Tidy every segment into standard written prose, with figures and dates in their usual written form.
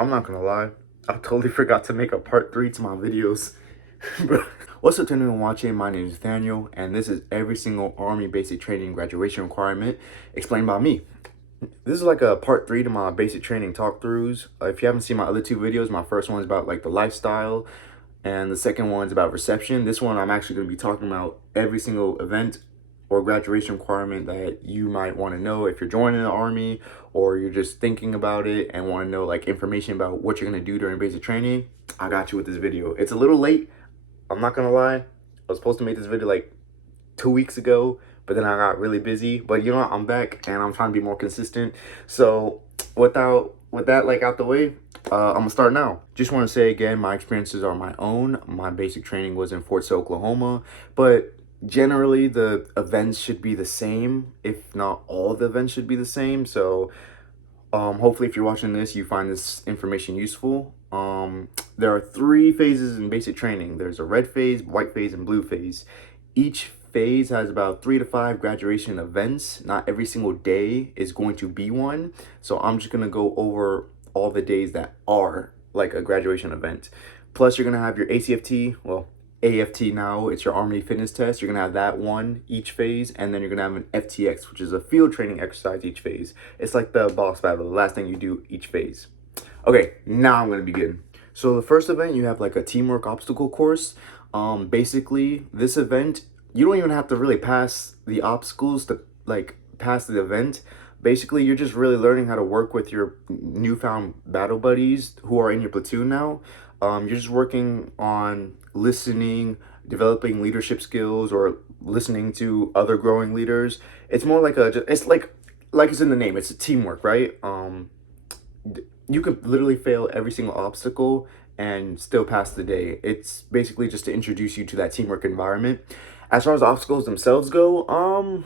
I'm not gonna lie, I totally forgot to make a part 3 to my videos. Bro. What's up to anyone watching? My name is Nathaniel, and this is every single Army basic training graduation requirement explained by me. This is like a part 3 to my basic training talk-throughs. If you haven't seen my other 2 videos, my first one is about like the lifestyle, and the second one's about reception. This one I'm actually going to be talking about every single event or graduation requirement that you might want to know if you're joining the Army, or you're just thinking about it and want to know like information about what you're going to do during basic training. I got you with this video. It's a little late, I'm not gonna lie. I was supposed to make this video like 2 weeks ago, but then I got really busy. But you know what? I'm back and I'm trying to be more consistent. So with that like out the way, I'm gonna start now. Just want to say again, my experiences are my own. My basic training was in Fort Sill, Oklahoma, but generally the events should be the same. If not all the events should be the same. So hopefully if you're watching this, you find this information useful. There are 3 phases in basic training. There's a red phase, white phase, and blue phase. Each phase has about 3 to 5 graduation events. Not every single day is going to be one. So I'm just gonna go over all the days that are like a graduation event. Plus you're gonna have your ACFT, well, AFT now, it's your Army fitness test. You're gonna have that one each phase, and then you're gonna have an FTX, which is a field training exercise each phase. It's like the boss battle, the last thing you do each phase. Okay, now I'm gonna begin. So the first event, you have like a teamwork obstacle course. Basically, this event, you don't even have to really pass the obstacles to like pass the event. Basically, you're just really learning how to work with your newfound battle buddies who are in your platoon now. You're just working on listening, developing leadership skills, or listening to other growing leaders. It's more like it's like it's in the name. It's a teamwork, right? You could literally fail every single obstacle and still pass the day. It's basically just to introduce you to that teamwork environment. As far as obstacles themselves go,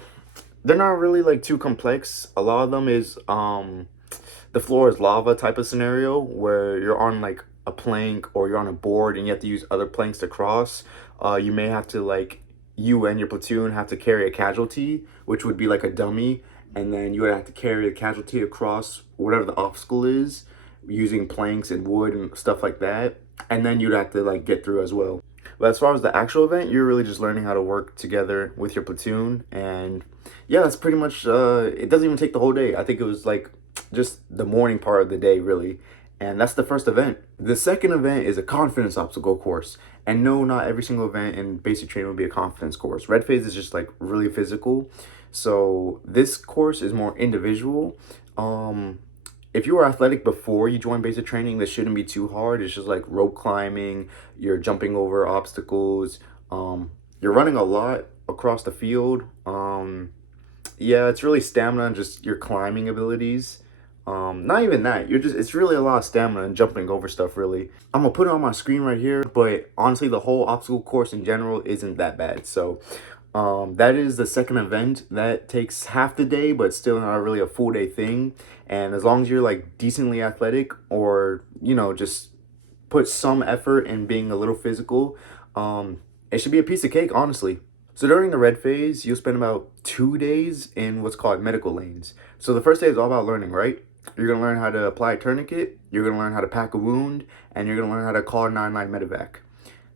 they're not really like too complex. A lot of them is the floor is lava type of scenario where you're on like a plank or you're on a board and you have to use other planks to cross. You may have to like, you and your platoon have to carry a casualty, which would be like a dummy, and then you would have to carry the casualty across whatever the obstacle is using planks and wood and stuff like that, and then you'd have to like get through as well. But as far as the actual event, you're really just learning how to work together with your platoon, and yeah, that's pretty much it doesn't even take the whole day. I think it was like just the morning part of the day really, and that's the first event. The second event is a confidence obstacle course. And no, not every single event in basic training will be a confidence course. Red phase is just like really physical. So this course is more individual. If you were athletic before you join basic training, this shouldn't be too hard. It's just like rope climbing, you're jumping over obstacles, you're running a lot across the field. Yeah, it's really stamina and just your climbing abilities. Not even that, it's really a lot of stamina and jumping over stuff really. I'm gonna put it on my screen right here, but honestly the whole obstacle course in general isn't that bad. So that is the second event. That takes half the day, but still not really a full day thing. And as long as you're like decently athletic, or you know, just put some effort in being a little physical, it should be a piece of cake, honestly. So during the red phase, you'll spend about 2 days in what's called medical lanes. So the first day is all about learning, right? You're gonna learn how to apply a tourniquet, you're gonna learn how to pack a wound, and you're gonna learn how to call 999 medevac.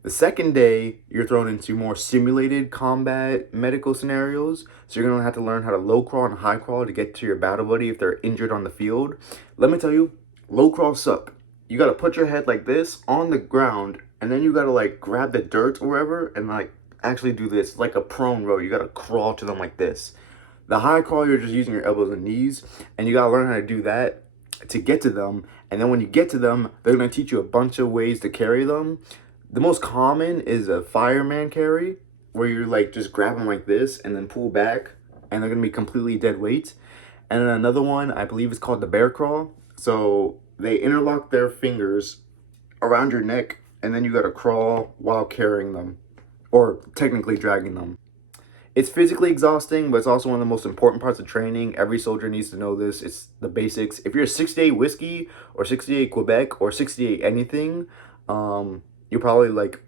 The second day, you're thrown into more simulated combat medical scenarios. So you're gonna have to learn how to low crawl and high crawl to get to your battle buddy if they're injured on the field. Let me tell you, low crawls suck. You gotta put your head like this on the ground, and then you gotta like grab the dirt or wherever and like actually do this like a prone row. You gotta crawl to them like this. The high crawl, you're just using your elbows and knees, and you gotta learn how to do that to get to them. And then when you get to them, they're gonna teach you a bunch of ways to carry them. The most common is a fireman carry, where you're like just grab them like this and then pull back, and they're gonna be completely dead weight. And then another one, I believe, is called the bear crawl. So they interlock their fingers around your neck, and then you gotta crawl while carrying them, or technically dragging them. It's physically exhausting, but it's also one of the most important parts of training. Every soldier needs to know this. It's the basics. If you're 68 whiskey or 68 Quebec or 68 anything, you'll probably like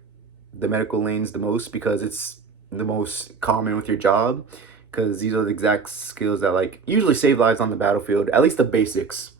the medical lanes the most, because it's the most common with your job, because these are the exact skills that like usually save lives on the battlefield, at least the basics.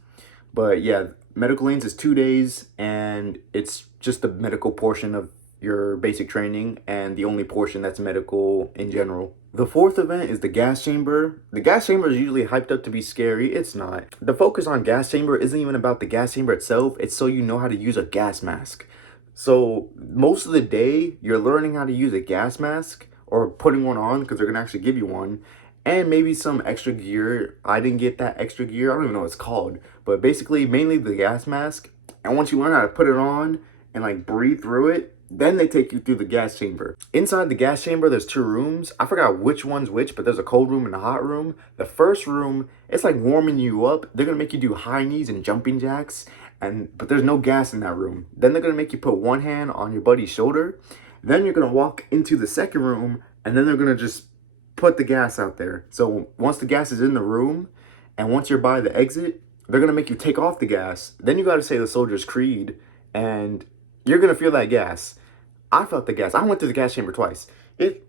But yeah, medical lanes is 2 days, and it's just the medical portion of your basic training and the only portion that's medical in general. The fourth event is the gas chamber. The gas chamber is usually hyped up to be scary. It's not. The focus on gas chamber isn't even about the gas chamber itself. It's so you know how to use a gas mask. So most of the day, you're learning how to use a gas mask or putting one on, because they're going to actually give you one, and maybe some extra gear. I didn't get that extra gear. I don't even know what it's called. But basically, mainly the gas mask. And once you learn how to put it on and like breathe through it, then they take you through the gas chamber. Inside the gas chamber, there's 2 rooms. I forgot which one's which, but there's a cold room and a hot room. The first room, it's like warming you up. They're gonna make you do high knees and jumping jacks, but there's no gas in that room. Then they're gonna make you put one hand on your buddy's shoulder. Then you're gonna walk into the second room, and then they're gonna just put the gas out there. So once the gas is in the room, and once you're by the exit, they're gonna make you take off the gas. Then you gotta say the soldier's creed, and you're gonna feel that gas. I felt the gas. I went through the gas chamber twice. It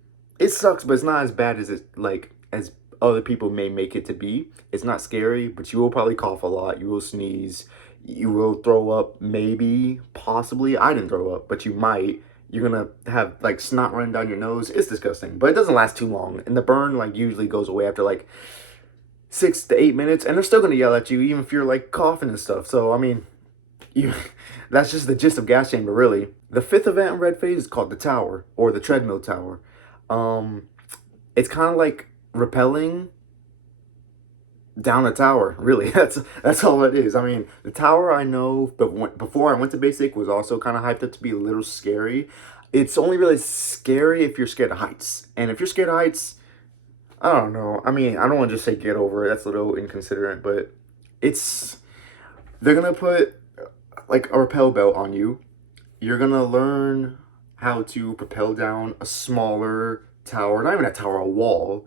sucks, but it's not as bad as other people may make it to be. It's not scary, but you will probably cough a lot. You will sneeze. You will throw up, maybe, possibly. I didn't throw up, but you might. You're gonna have like snot running down your nose. It's disgusting, but it doesn't last too long. And the burn like usually goes away after like 6 to 8 minutes, and they're still gonna yell at you even if you're like coughing and stuff. So I mean, that's just the gist of gas chamber, really. The 5th event in red phase is called the tower, or the treadmill tower. It's kind of like rappelling down a tower, really. That's all it is. I mean, the tower, I know, but before I went to basic, was also kind of hyped up to be a little scary. It's only really scary if you're scared of heights. And if you're scared of heights, I don't know. I mean, I don't want to just say get over it. That's a little inconsiderate, but they're going to put like a rappel belt on you. You're going to learn how to propel down a smaller tower, not even a tower, a wall.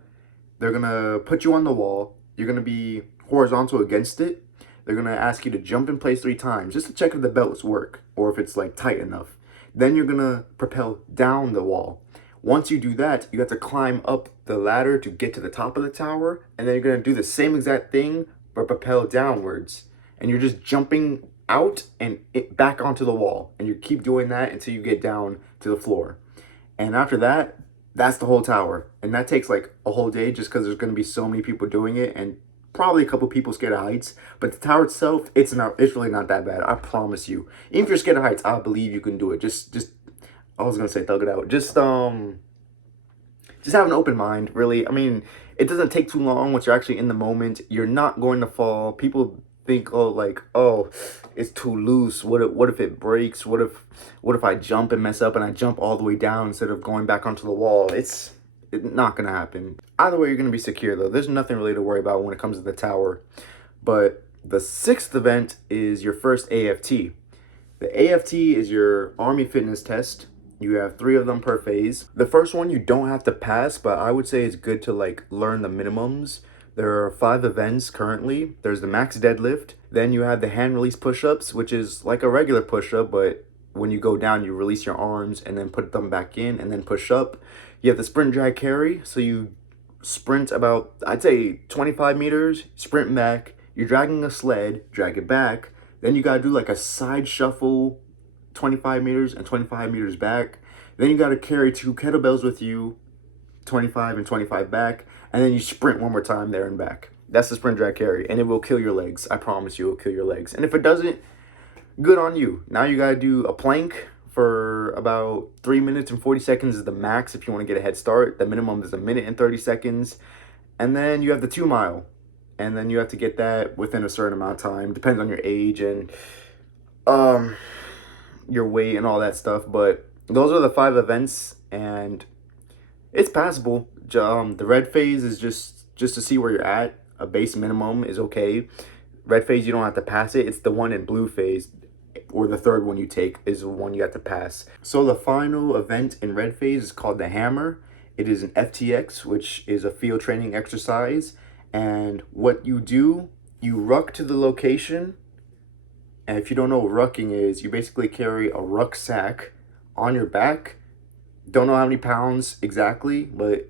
They're going to put you on the wall. You're going to be horizontal against it. They're going to ask you to jump in place 3 times just to check if the belts work or if it's like tight enough. Then you're going to propel down the wall. Once you do that, you have to climb up the ladder to get to the top of the tower. And then you're going to do the same exact thing, but propel downwards. And you're just jumping out and back onto the wall. And you keep doing that until you get down to the floor. And after that, that's the whole tower. And that takes like a whole day just because there's going to be so many people doing it. And probably a couple people scared of heights. But the tower itself, it's really not that bad. I promise you. Even if you're scared of heights, I believe you can do it. Just I was going to say thug it out. Just have an open mind, really. I mean, it doesn't take too long once you're actually in the moment. You're not going to fall. People think, oh, it's too loose. What if it breaks? What if I jump and mess up and I jump all the way down instead of going back onto the wall? It's not gonna happen. Either way, you're gonna be secure though. There's nothing really to worry about when it comes to the tower. But the 6th event is your first AFT. The AFT is your Army fitness test. You have 3 of them per phase. The first one you don't have to pass, but I would say it's good to like learn the minimums. There are 5 events currently. There's the max deadlift. Then you have the hand release push-ups, which is like a regular push-up, but when you go down, you release your arms and then put them back in and then push up. You have the sprint drag carry. So you sprint about, I'd say 25 meters, sprint back. You're dragging a sled, drag it back. Then you got to do like a side shuffle, 25 meters and 25 meters back. Then you got to carry 2 kettlebells with you, 25 and 25 back. And then you sprint one more time there and back. That's the sprint drag carry. And it will kill your legs. I promise you it will kill your legs. And if it doesn't, good on you. Now you got to do a plank for about 3 minutes and 40 seconds is the max if you want to get a head start. The minimum is 1 minute and 30 seconds. And then you have the 2 mile. And then you have to get that within a certain amount of time. Depends on your age and your weight and all that stuff. But those are the 5 events. And it's passable. The red phase is just to see where you're at. A base minimum is okay. Red phase, you don't have to pass it. It's the one in blue phase, or the 3rd one you take, is the one you have to pass. So the final event in red phase is called the hammer. It is an FTX, which is a field training exercise. And what you do, you ruck to the location. And if you don't know what rucking is, you basically carry a rucksack on your back. Don't know how many pounds exactly, but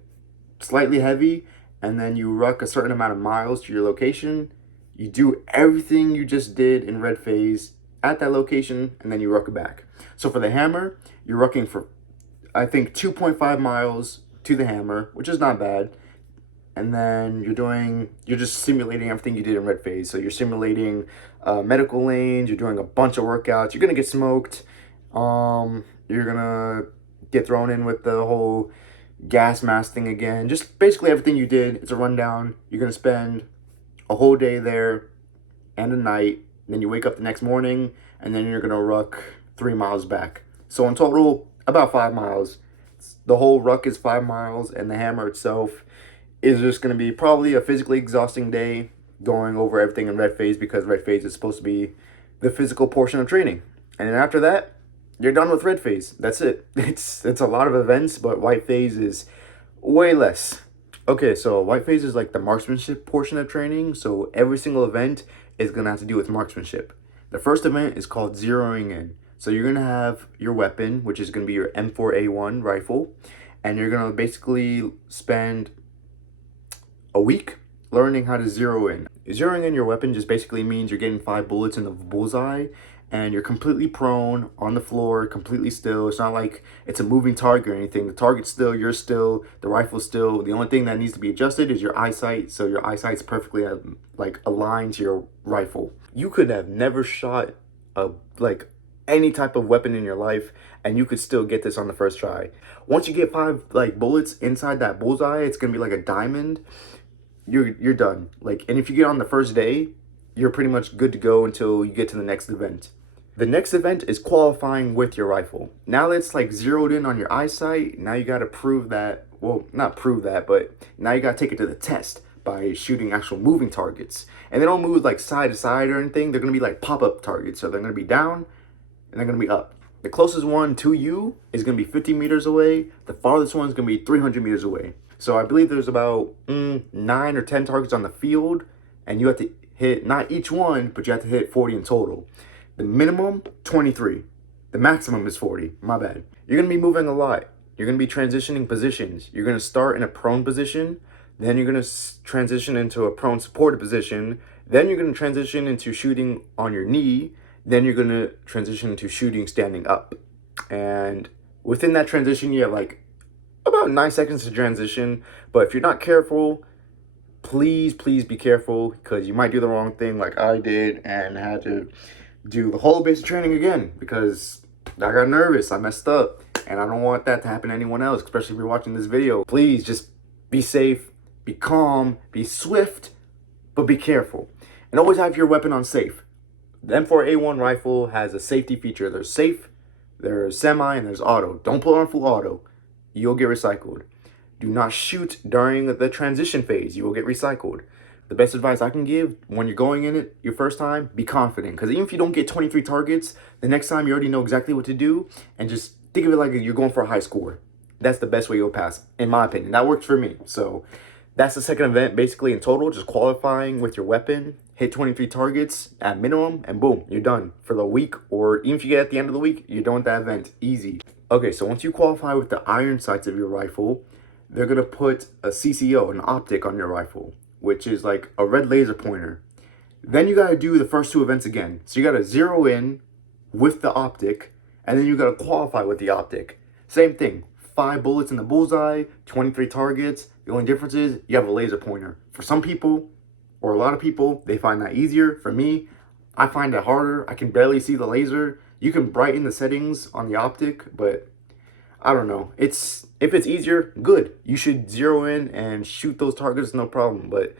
slightly heavy, and then you ruck a certain amount of miles to your location, You do everything you just did in red phase at that location, and then you ruck it back. So for the hammer, you're rucking for, I think, 2.5 miles to the hammer, which is not bad. And then you're just simulating everything you did in red phase. So you're simulating medical lanes, you're doing a bunch of workouts, you're gonna get smoked, you're gonna get thrown in with the whole gas mask thing again. Just basically everything you did. It's a rundown. You're gonna spend a whole day there and a night. Then you wake up the next morning, and then you're gonna ruck 3 miles back. So in total, about 5 miles. The whole ruck is 5 miles, and the hammer itself is just gonna be probably a physically exhausting day going over everything in red phase, because red phase is supposed to be the physical portion of training. And then after that, you're done with red phase. That's it. It's a lot of events, but white phase is way less. Okay, so white phase is like the marksmanship portion of training. So every single event is gonna have to do with marksmanship. The first event is called zeroing in. So you're gonna have your weapon, which is gonna be your M4A1 rifle, and you're gonna basically spend a week learning how to zero in. Zeroing in your weapon just basically means you're getting 5 bullets in the bullseye, and you're completely prone on the floor, completely still. It's not like it's a moving target or anything. The target's still, you're still, the rifle's still. The only thing that needs to be adjusted is your eyesight, so your eyesight's perfectly like aligned to your rifle. You could have never shot like any type of weapon in your life, and you could still get this on the first try. Once you get 5 like bullets inside that bullseye, it's gonna be like a diamond. You're done. Like, and if you get on the first day, you're pretty much good to go until you get to the next event. The next event is qualifying with your rifle. Now that it's like zeroed in on your eyesight, now you gotta prove that, well, not prove that, but now you gotta take it to the test by shooting actual moving targets. And they don't move like side to side or anything. They're gonna be like pop-up targets. So they're gonna be down and they're gonna be up. The closest one to you is gonna be 50 meters away. The farthest one is gonna be 300 meters away. So I believe there's about 9 or 10 targets on the field, and you have to hit, not each one, but you have to hit 40 in total. The minimum, 23. The maximum is 40. My bad. You're going to be moving a lot. You're going to be transitioning positions. You're going to start in a prone position. Then you're going to transition into a prone supported position. Then you're going to transition into shooting on your knee. Then you're going to transition into shooting standing up. And within that transition, you have like about 9 seconds to transition. But if you're not careful, please be careful, because you might do the wrong thing like I did and had to do the whole basic training again because I got nervous, I messed up, and I don't want that to happen to anyone else, especially if you're watching this video. Please just be safe, be calm, be swift, but be careful. And always have your weapon on safe. The M4A1 rifle has a safety feature. There's safe, there's semi, and there's auto. Don't put on full auto. You'll get recycled. Do not shoot during the transition phase. You will get recycled. The best advice I can give when you're going in it your first time, be confident. Because even if you don't get 23 targets, the next time you already know exactly what to do. And just think of it like you're going for a high score. That's the best way you'll pass, in my opinion. That works for me. So that's the second event, basically in total. Just qualifying with your weapon. Hit 23 targets at minimum, and boom, you're done for the week. Or even if you get at the end of the week, you're done with that event. Easy. Okay, so once you qualify with the iron sights of your rifle, they're going to put a CCO, an optic, on your rifle, which is like a red laser pointer. Then you got to do the first 2 events again. So you got to zero in with the optic, and then you got to qualify with the optic. Same thing, 5 bullets in the bullseye, 23 targets. The only difference is you have a laser pointer. For some people, or a lot of people, they find that easier. For me, I find it harder. I can barely see the laser. You can brighten the settings on the optic, but I don't know. If it's easier, good. You should zero in and shoot those targets, no problem. But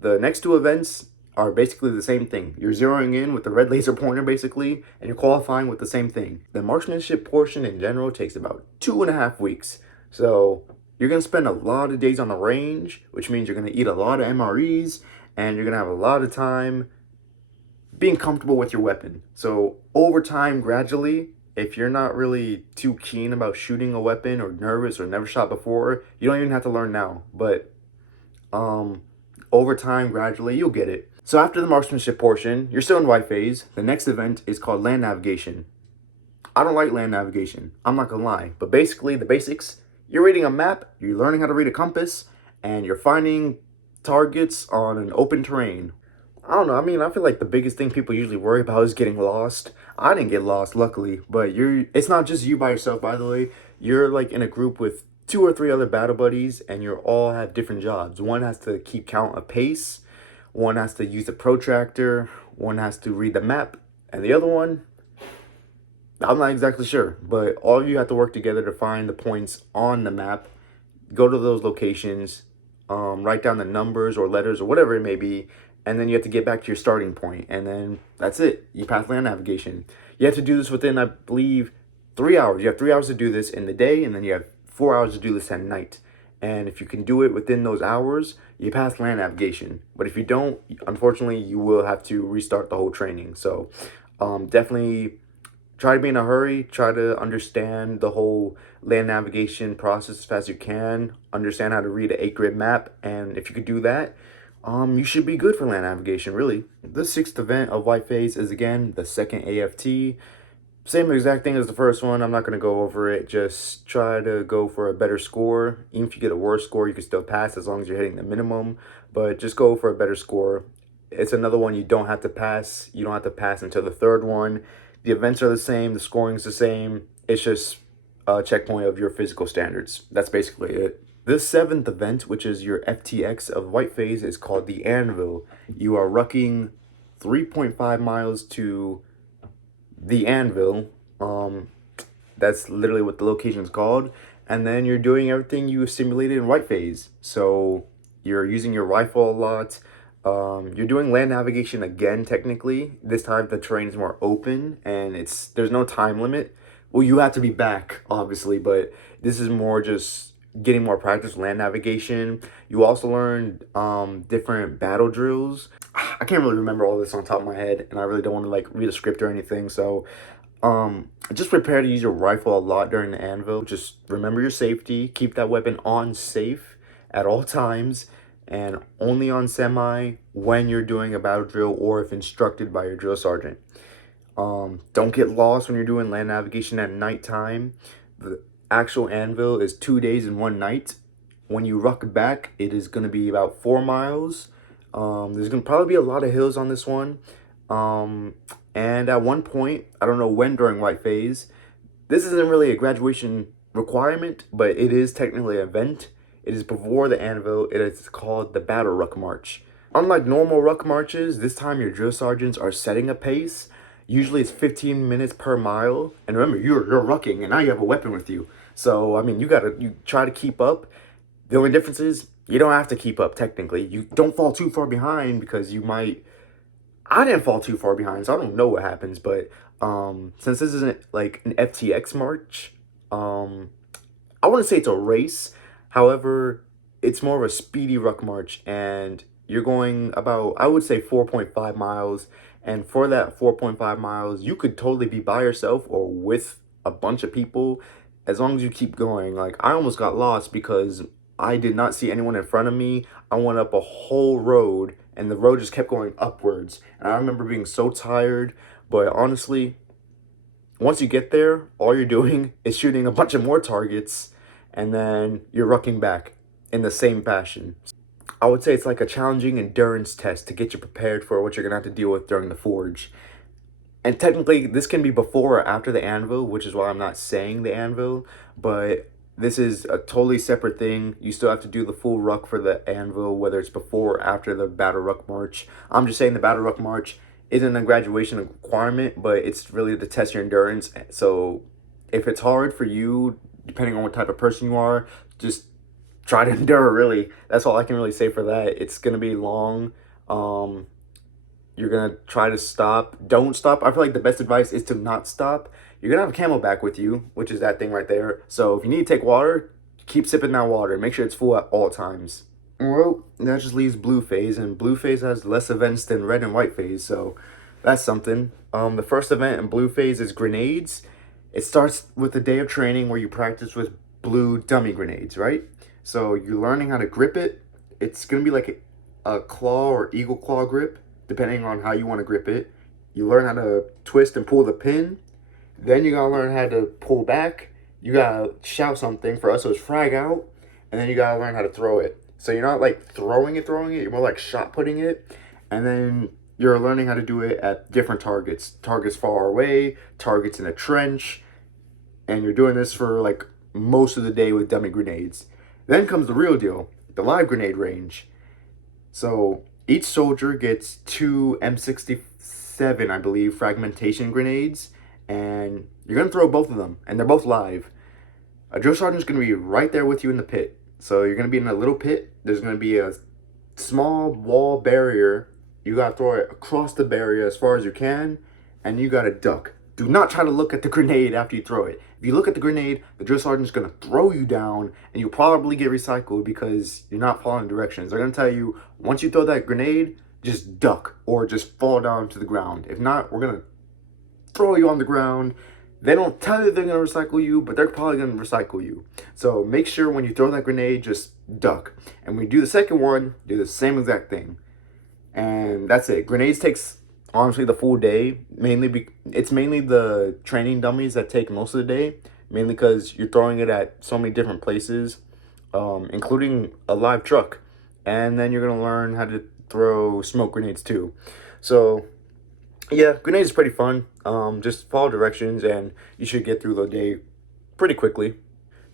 the next 2 events are basically the same thing. You're zeroing in with the red laser pointer, basically, and you're qualifying with the same thing. The marksmanship portion in general takes about 2.5 weeks. So you're going to spend a lot of days on the range, which means you're going to eat a lot of MREs, and you're going to have a lot of time being comfortable with your weapon. So over time, gradually, if you're not really too keen about shooting a weapon or nervous or never shot before, you don't even have to learn now. But over time, gradually, you'll get it. So after the marksmanship portion, you're still in white phase. The next event is called land navigation. I don't like land navigation, I'm not gonna lie. But basically, the basics, you're reading a map, you're learning how to read a compass, and you're finding targets on an open terrain. I don't know. I mean, I feel like the biggest thing people usually worry about is getting lost. I didn't get lost, luckily, but it's not just you by yourself, by the way. You're like in a group with two or three other battle buddies, and you all have different jobs. One has to keep count of pace, one has to use the protractor, one has to read the map, and the other one, I'm not exactly sure. But all of you have to work together to find the points on the map, go to those locations, write down the numbers or letters or whatever it may be, and then you have to get back to your starting point, and then that's it. You pass land navigation. You have to do this within, I believe, 3 hours. You have 3 hours to do this in the day, and then you have 4 hours to do this at night. And if you can do it within those hours, you pass land navigation. But if you don't, unfortunately, you will have to restart the whole training. So definitely try to be in a hurry, try to understand the whole land navigation process as fast as you can, understand how to read an 8-grid map, and if you could do that, you should be good for land navigation, really. The sixth event of White Phase is, again, the second AFT. Same exact thing as the first one. I'm not going to go over it. Just try to go for a better score. Even if you get a worse score, you can still pass as long as you're hitting the minimum. But just go for a better score. It's another one you don't have to pass. You don't have to pass until the third one. The events are the same. The scoring's the same. It's just a checkpoint of your physical standards. That's basically it. This seventh event, which is your FTX of White Phase, is called the Anvil. You are rucking 3.5 miles to the Anvil. That's literally what the location is called. And then you're doing everything you simulated in White Phase. So you're using your rifle a lot. You're doing land navigation again, technically. This time the terrain is more open and there's no time limit. Well, you have to be back, obviously, but this is more just getting more practice with land navigation. You also learn different battle drills. I can't really remember all this on top of my head, and I really don't want to like read a script or anything. So just prepare to use your rifle a lot during the Anvil. Just remember your safety. Keep that weapon on safe at all times, and only on semi when you're doing a battle drill or if instructed by your drill sergeant. Don't get lost when you're doing land navigation at nighttime. The actual Anvil is 2 days and 1 night. When you ruck back, it is going to be about 4 miles. There's going to probably be a lot of hills on this one. And at one point, I don't know when during White Phase, this isn't really a graduation requirement, but it is technically an event. It is before the Anvil. It is called the Battle Ruck March. Unlike normal ruck marches, this time your drill sergeants are setting a pace. Usually it's 15 minutes per mile. And remember, you're rucking, and now you have a weapon with you. So, I mean, you try to keep up. The only difference is you don't have to keep up, technically. You don't fall too far behind because you might... I didn't fall too far behind, so I don't know what happens. But since this isn't like an FTX march, I wouldn't say it's a race. However, it's more of a speedy ruck march, and you're going about, I would say, 4.5 miles. And for that 4.5 miles, you could totally be by yourself or with a bunch of people as long as you keep going. Like, I almost got lost because I did not see anyone in front of me. I went up a whole road, and the road just kept going upwards. And I remember being so tired, but honestly, once you get there, all you're doing is shooting a bunch of more targets, and then you're rucking back in the same fashion. I would say it's like a challenging endurance test to get you prepared for what you're going to have to deal with during the Forge. And technically, this can be before or after the Anvil, which is why I'm not saying the Anvil, but this is a totally separate thing. You still have to do the full ruck for the Anvil, whether it's before or after the Battle Ruck March. I'm just saying the Battle Ruck March isn't a graduation requirement, but it's really to test your endurance. So if it's hard for you, depending on what type of person you are, just try to endure, really. That's all I can really say for that. It's going to be long. You're going to try to stop. Don't stop. I feel like the best advice is to not stop. You're going to have a camelback with you, which is that thing right there. So if you need to take water, keep sipping that water. Make sure it's full at all times. Well, that just leaves Blue Phase, and Blue Phase has less events than Red and White Phase, so that's something. The first event in Blue Phase is grenades. It starts with the day of training where you practice with blue dummy grenades, right? So you're learning how to grip it. It's going to be like a claw or eagle claw grip, depending on how you want to grip it. You learn how to twist and pull the pin. Then you got to learn how to pull back. You got to shout something. For us, it was frag out. And then you got to learn how to throw it. So you're not like throwing it. You're more like shot putting it. And then you're learning how to do it at different targets. Targets far away, targets in a trench, and you're doing this for like most of the day with dummy grenades. Then comes the real deal, the live grenade range. So each soldier gets two M67, I believe, fragmentation grenades, and you're gonna throw both of them, and they're both live. A drill sergeant's gonna be right there with you in the pit. So you're gonna be in a little pit. There's gonna be a small wall barrier. You gotta throw it across the barrier as far as you can, and you gotta duck. Do not try to look at the grenade after you throw it. If you look at the grenade, the drill sergeant's gonna throw you down, and you'll probably get recycled because you're not following directions. They're gonna tell you, once you throw that grenade, just duck or just fall down to the ground. If not, we're gonna throw you on the ground. They don't tell you they're gonna recycle you, but they're probably gonna recycle you. So make sure when you throw that grenade, just duck. And when you do the second one, do the same exact thing. And that's it. Grenades takes honestly the full day. It's mainly the training dummies that take most of the day, mainly because you're throwing it at so many different places, including a live truck. And then you're gonna learn how to throw smoke grenades too. So yeah, grenades is pretty fun. Just follow directions and you should get through the day pretty quickly.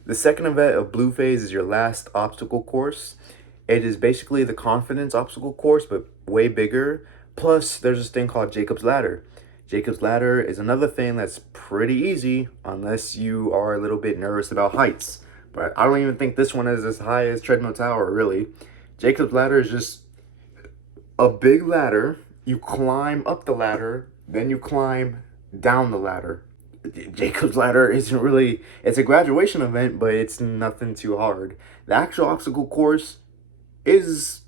The second event of Blue Phase is your last obstacle course. It is basically the confidence obstacle course, but way bigger. Plus, there's this thing called Jacob's Ladder. Jacob's Ladder is another thing that's pretty easy unless you are a little bit nervous about heights. But I don't even think this one is as high as Treadwell Tower, really. Jacob's Ladder is just a big ladder. You climb up the ladder, then you climb down the ladder. Jacob's Ladder isn't really, it's a graduation event, but it's nothing too hard. The actual obstacle course is,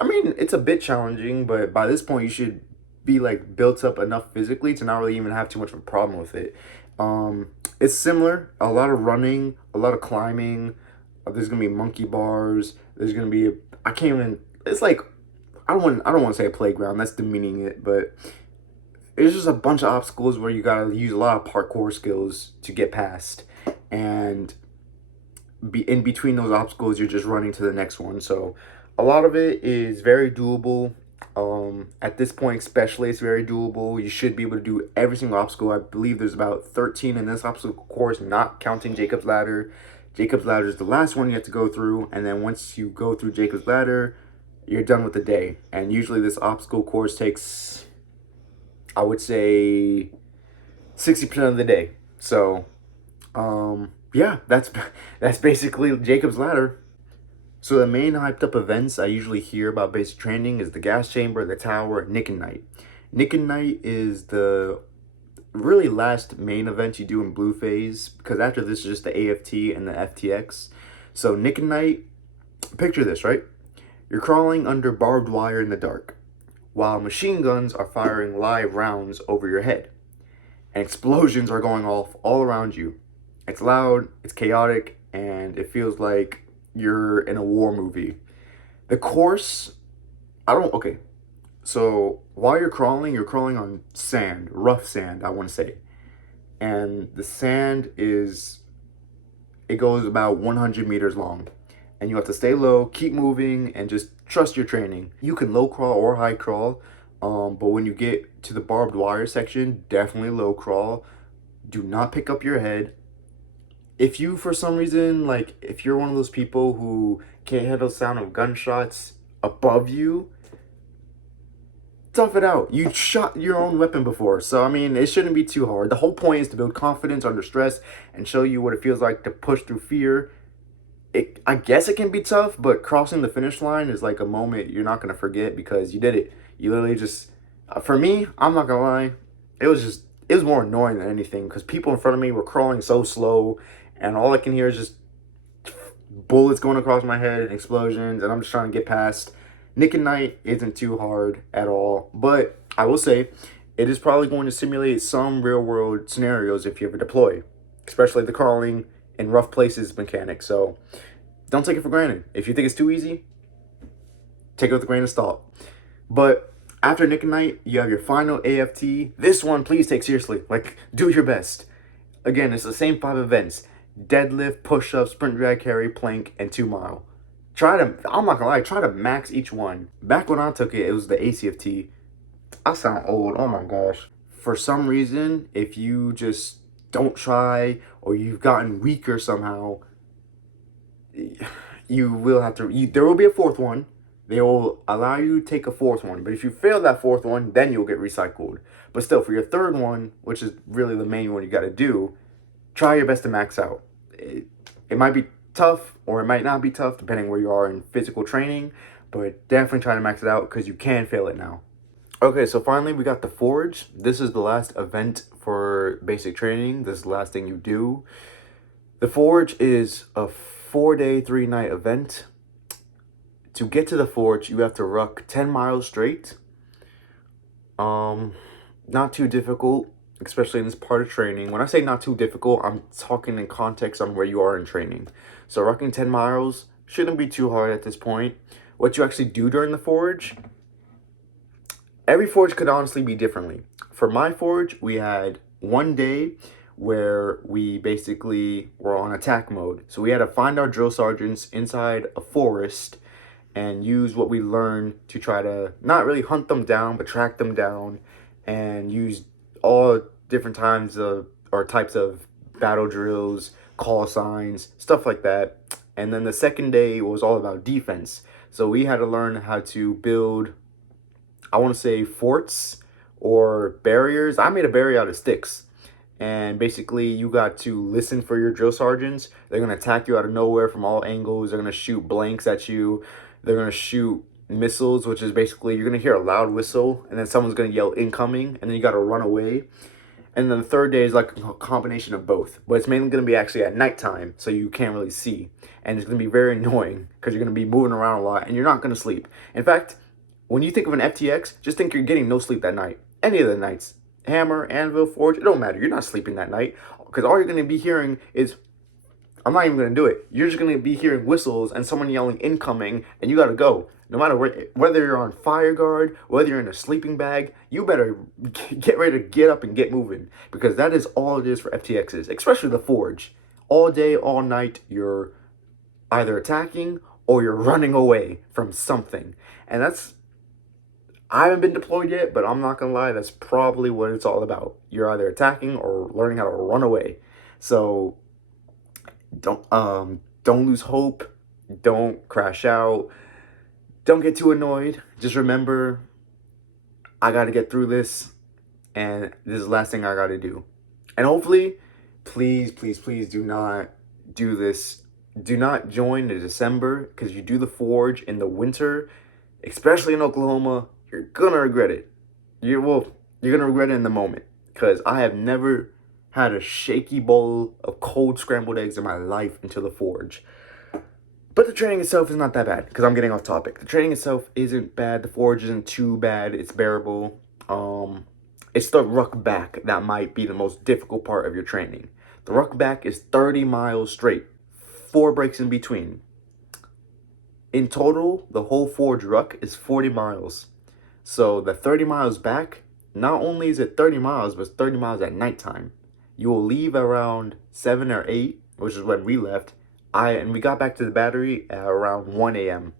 I mean, it's a bit challenging, but by this point you should be like built up enough physically to not really even have too much of a problem with it. It's similar, a lot of running, a lot of climbing. There's gonna be monkey bars. There's gonna be, I can't even, it's like, I don't want to say a playground, that's demeaning it, but it's just a bunch of obstacles where you gotta use a lot of parkour skills to get past, and in between those obstacles you're just running to the next one. So a lot of it is very doable. At this point especially, it's very doable. You should be able to do every single obstacle. I believe there's about 13 in this obstacle course, not counting Jacob's Ladder. Jacob's Ladder is the last one you have to go through, and then once you go through Jacob's Ladder, you're done with the day. And usually this obstacle course takes, I would say, 60% of the day. So yeah, that's basically Jacob's Ladder. So the main hyped up events I usually hear about basic training is the gas chamber, the tower, Nick and Night. Nick and Night is the really last main event you do in Blue Phase, because after this is just the AFT and the FTX. So Nick and Night, picture this, right? You're crawling under barbed wire in the dark, while machine guns are firing live rounds over your head, and explosions are going off all around you. It's loud, it's chaotic, and it feels like you're in a war movie. The course, okay. So while you're crawling on sand, rough sand, I want to say. And the sand it goes about 100 meters long. And you have to stay low, keep moving, and just trust your training. You can low crawl or high crawl, but when you get to the barbed wire section, definitely low crawl. Do not pick up your head. If you, for some reason, like, if you're one of those people who can't handle the sound of gunshots above you, tough it out. You shot your own weapon before, so I mean, it shouldn't be too hard. The whole point is to build confidence under stress and show you what it feels like to push through fear. I guess it can be tough, but crossing the finish line is like a moment you're not going to forget because you did it. You literally just, for me, I'm not going to lie, it was more annoying than anything because people in front of me were crawling so slow, and all I can hear is just bullets going across my head and explosions, and I'm just trying to get past. Nick and Night isn't too hard at all, but I will say it is probably going to simulate some real world scenarios if you ever deploy, especially the crawling in rough places mechanic. So don't take it for granted. If you think it's too easy, take it with a grain of salt. But after Nick and Night, you have your final AFT. This one, please take seriously. Like, do your best. Again, it's the same 5 events: deadlift, push-up, sprint, drag, carry, plank, and 2 mile. I'm not gonna lie, try to max each one. Back when I took it, it was the ACFT. I sound old, oh my gosh. For some reason, if you just don't try or you've gotten weaker somehow, you will have to, there will be a fourth one. They will allow you to take a fourth one. But if you fail that fourth one, then you'll get recycled. But still, for your third one, which is really the main one you got to do, try your best to max out. It might be tough or it might not be tough depending where you are in physical training, but definitely try to max it out because you can fail it now. Okay, so finally we got the Forge. This is the last event for basic training. This is the last thing you do. The Forge is a 4-day, 3-night event. To get to the Forge, you have to ruck 10 miles straight. Not too difficult, especially in this part of training. When I say not too difficult, I'm talking in context on where you are in training. So rucking 10 miles shouldn't be too hard at this point. What you actually do during the Forge, every Forge could honestly be differently. For my Forge, we had one day where we basically were on attack mode. So we had to find our drill sergeants inside a forest and use what we learned to try to not really hunt them down, but track them down, and use all different times of or types of battle drills, call signs, stuff like that. And then the second day was all about defense. So we had to learn how to build, I want to say, forts or barriers. I made a barrier out of sticks. And basically, you got to listen for your drill sergeants. They're going to attack you out of nowhere from all angles. They're going to shoot blanks at you. They're going to shoot missiles, which is basically, you're going to hear a loud whistle, and then someone's going to yell incoming, and then you got to run away. And then the third day is like a combination of both. But it's mainly going to be actually at nighttime, so you can't really see. And it's going to be very annoying, because you're going to be moving around a lot, and you're not going to sleep. In fact, when you think of an FTX, just think you're getting no sleep that night. Any of the nights. Hammer, Anvil, Forge, it don't matter. You're not sleeping that night, because all you're going to be hearing is, I'm not even going to do it. You're just going to be hearing whistles and someone yelling incoming, and you got to go. No matter whether you're on fire guard, whether you're in a sleeping bag, you better get ready to get up and get moving, because that is all it is for FTXs, especially the Forge. All day, all night, you're either attacking or you're running away from something. And I haven't been deployed yet, but I'm not gonna lie, that's probably what it's all about. You're either attacking or learning how to run away. So don't lose hope, don't crash out, don't get too annoyed. Just remember, I gotta get through this, and this is the last thing I gotta do. And hopefully, please, please, please do not do this. Do not join in December, because you do the Forge in the winter, especially in Oklahoma. You're gonna regret it. You're gonna regret it in the moment, because I have never had a shaky bowl of cold scrambled eggs in my life until the Forge. But the training itself is not that bad, because I'm getting off topic. The training itself isn't bad. The Forge isn't too bad. It's bearable. It's the ruck back that might be the most difficult part of your training. The ruck back is 30 miles straight, 4 breaks in between. In total, the whole Forge ruck is 40 miles. So the 30 miles back, not only is it 30 miles, but it's 30 miles at nighttime. You will leave around 7 or 8, which is when we left. And we got back to the battery at around 1 a.m.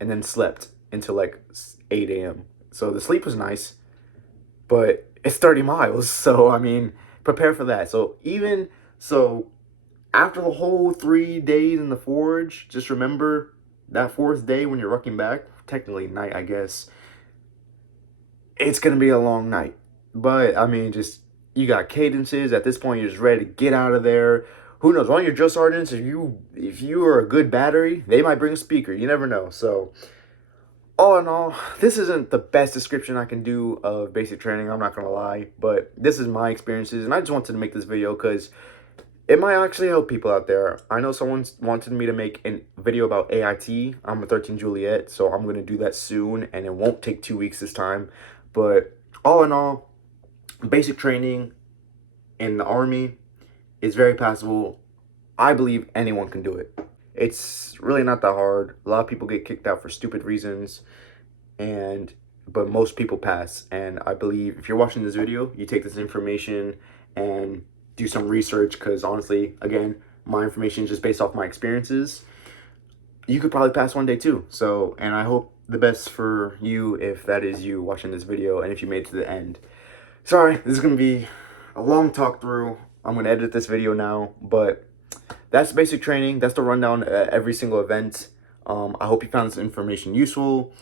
and then slept until like 8 a.m. So the sleep was nice, but it's 30 miles. So, I mean, prepare for that. So after the whole 3 days in the Forge, just remember that 4th day when you're rucking back, technically night, I guess, it's going to be a long night. But, I mean, just, you got cadences. At this point, you're just ready to get out of there. Who knows? One of your drill sergeants, if you are a good battery, they might bring a speaker. You never know. So, all in all, this isn't the best description I can do of basic training. I'm not going to lie. But this is my experiences. And I just wanted to make this video because it might actually help people out there. I know someone's wanted me to make a video about AIT. I'm a 13 Juliet, so I'm going to do that soon. And it won't take 2 weeks this time. But all in all, basic training in the Army is very passable. I believe anyone can do it. It's really not that hard. A lot of people get kicked out for stupid reasons, but most people pass. And I believe if you're watching this video, you take this information and do some research, because honestly, again, my information is just based off my experiences. you could probably pass one day too. So, and I hope the best for you if that is you watching this video and if you made it to the end. Sorry, this is going to be a long talk through. I'm going to edit this video now, but that's basic training. That's the rundown at every single event. I hope you found this information useful,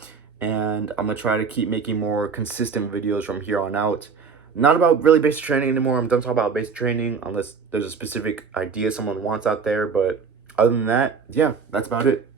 and I'm going to try to keep making more consistent videos from here on out. Not about really basic training anymore. I'm done talking about basic training unless there's a specific idea someone wants out there. But other than that, yeah, that's about it.